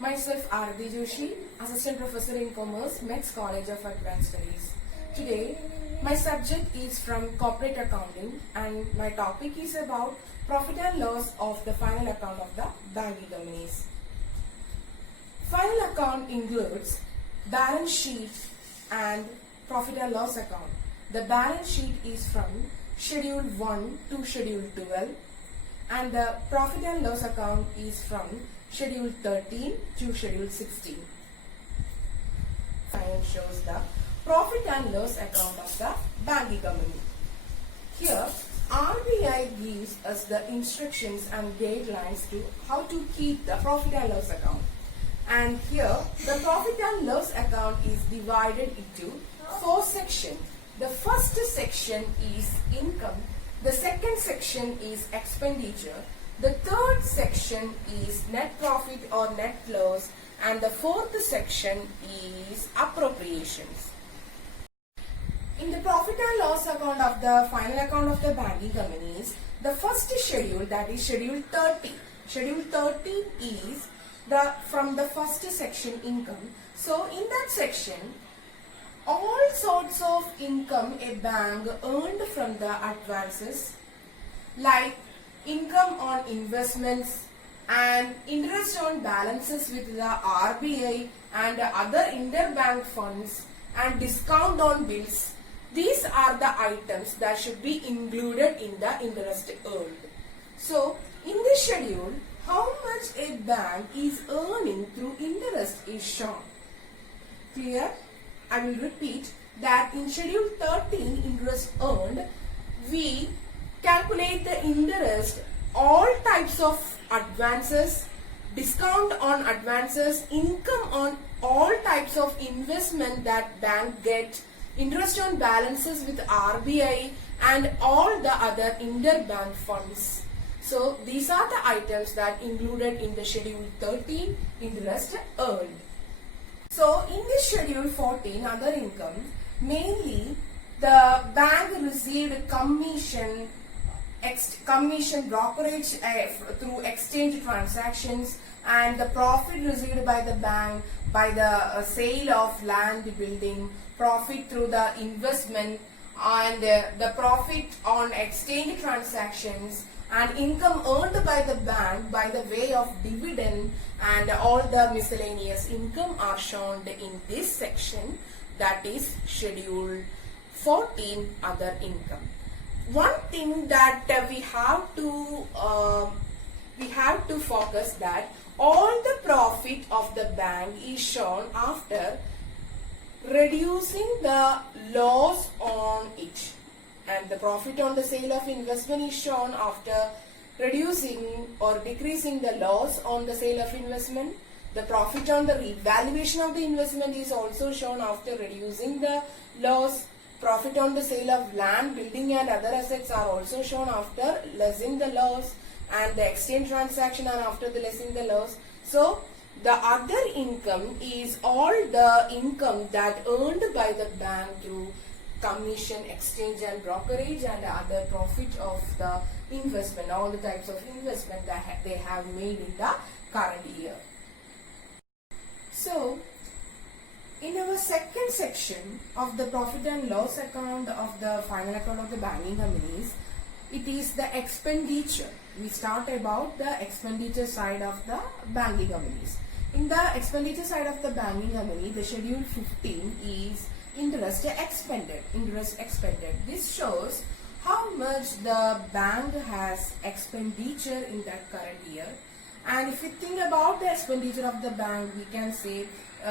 Myself Arati Joshi, Assistant Professor in Commerce, MEX College of Advanced Studies. Today, my subject is from Corporate Accounting and my topic is about profit and loss of the final account of the banking companies. Final account includes balance sheet and profit and loss account. The balance sheet is from Schedule 1 to Schedule 12 and the profit and loss account is from Schedule 13 to Schedule 16. Figure shows the profit and loss account of the banking company. Here, RBI gives us the instructions and guidelines to how to keep the profit and loss account. And here, the profit and loss account is divided into 4 sections. The first section is income. The second section is expenditure. The third section is net profit or net loss. And the fourth section is appropriations. In the profit and loss account of the final account of the banking companies, the first schedule, that is Schedule 30. Schedule 30 is from the first section, income. So in that section, all sorts of income a bank earned from the advances, like income on investments and interest on balances with the RBI and other interbank funds and discount on bills. These are the items that should be included in the interest earned. So in this schedule, how much a bank is earning through interest is shown. Clear? I will repeat that in Schedule 13, interest earned, we calculate the interest, all types of advances, discount on advances, income on all types of investment that bank get, interest on balances with RBI and all the other interbank funds. So these are the items that included in the Schedule 13, interest earned. So in this Schedule 14, other income, mainly the bank received commission brokerage through exchange transactions and the profit received by the bank by the sale of land building, profit through the investment and the profit on exchange transactions and income earned by the bank by the way of dividend and all the miscellaneous income are shown in this section, that is Schedule 14, other income. One thing that we have to focus that all the profit of the bank is shown after reducing the loss on it. And the profit on the sale of investment is shown after reducing or decreasing the loss on the sale of investment. The profit on the revaluation of the investment is also shown after reducing the loss. Profit on the sale of land, building and other assets are also shown after lessening the loss, and the exchange transaction are after the lessening the loss. So the other income is all the income that earned by the bank through commission, exchange and brokerage and other profit of the investment, all the types of investment that they have made in the current year. So in our second section of the profit and loss account of the final account of the banking companies, it is the expenditure. We start about the expenditure side of the banking companies. In the expenditure side of the banking company, the Schedule 15 is interest expended. Interest expended. This shows how much the bank has expenditure in that current year. And if we think about the expenditure of the bank, we can say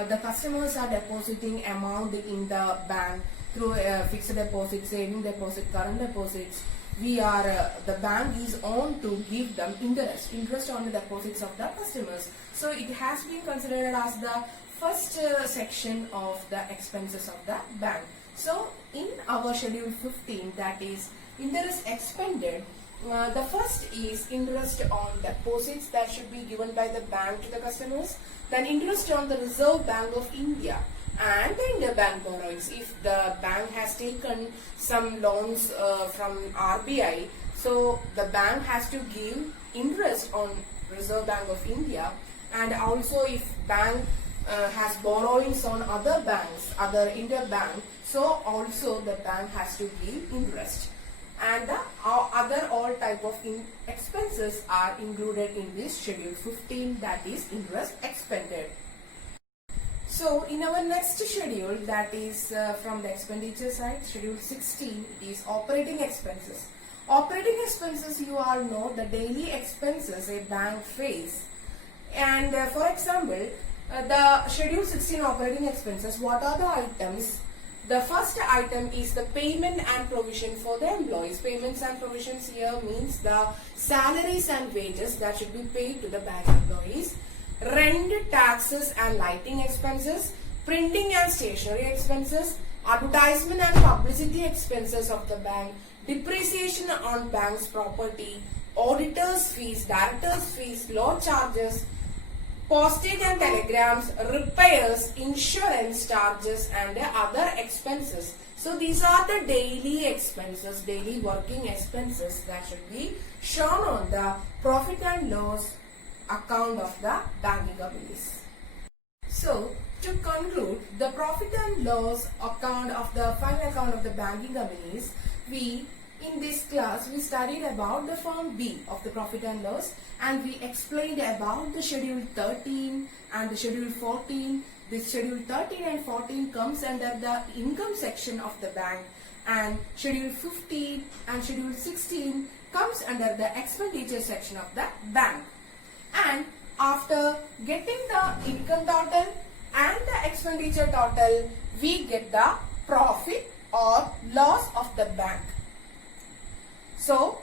the customers are depositing amount in the bank through fixed deposit, saving deposit, current deposits. The bank is on to give them interest on the deposits of the customers. So it has been considered as the first section of the expenses of the bank. So in our Schedule 15, that is interest expended, the first is interest on deposits that should be given by the bank to the customers, then interest on the Reserve Bank of India and the interbank borrowings. If the bank has taken some loans from RBI, so the bank has to give interest on Reserve Bank of India and also if bank has borrowings on other banks, other interbank, so also the bank has to give interest. And the other all type of expenses are included in this schedule 15, that is interest expended. So in our next schedule, that is from the expenditure side, schedule 16, it is operating expenses. Operating expenses, you all know the daily expenses a bank face. And for example, the schedule 16 operating expenses, what are the items? The first item is the payment and provision for the employees. Payments and provisions here means the salaries and wages that should be paid to the bank employees. Rent, taxes and lighting expenses, printing and stationery expenses, advertisement and publicity expenses of the bank, depreciation on bank's property, auditors fees, directors fees, law charges, postage and telegrams, repairs, insurance charges and other expenses. So these are the daily expenses, daily working expenses that should be shown on the profit and loss account of the banking companies. So to conclude the profit and loss account of the final account of the banking companies, in this class we studied about the form B of the profit and loss, and we explained about the schedule 13 and the schedule 14. This schedule 13 and 14 comes under the income section of the bank, and schedule 15 and schedule 16 comes under the expenditure section of the bank. And after getting the income total and the expenditure total, we get the profit or loss of the bank. So,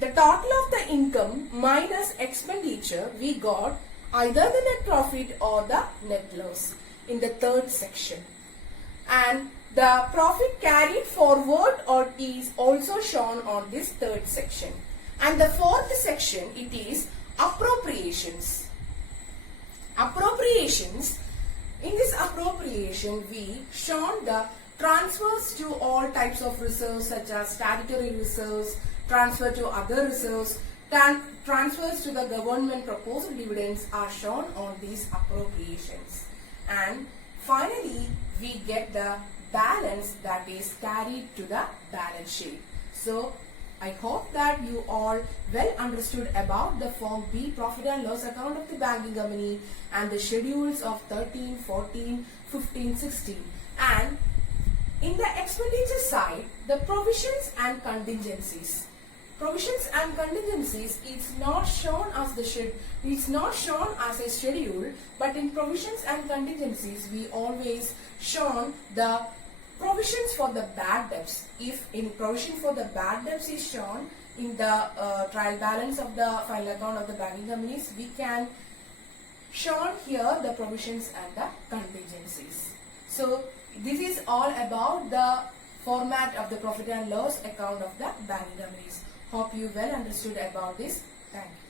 the total of the income minus expenditure, we got either the net profit or the net loss in the third section. And the profit carried forward or is also shown on this third section. And the fourth section, it is appropriations. Appropriations. In this appropriation, we shown the transfers to all types of reserves such as statutory reserves, transfer to other reserves, transfers to the government proposed dividends are shown on these appropriations. And finally, we get the balance that is carried to the balance sheet. So, I hope that you all well understood about the form B, profit and loss account of the banking company, and the schedules of 13, 14, 15, 16. And in the expenditure side, the provisions and contingencies. Provisions and contingencies is not shown as a schedule, but in provisions and contingencies we always shown the provisions for the bad debts. If in provision for the bad debts is shown in the trial balance of the final account of the banking companies, we can shown here the provisions and the contingencies. So this is all about the format of the profit and loss account of the banking companies. Hope you well understood about this. Thank you.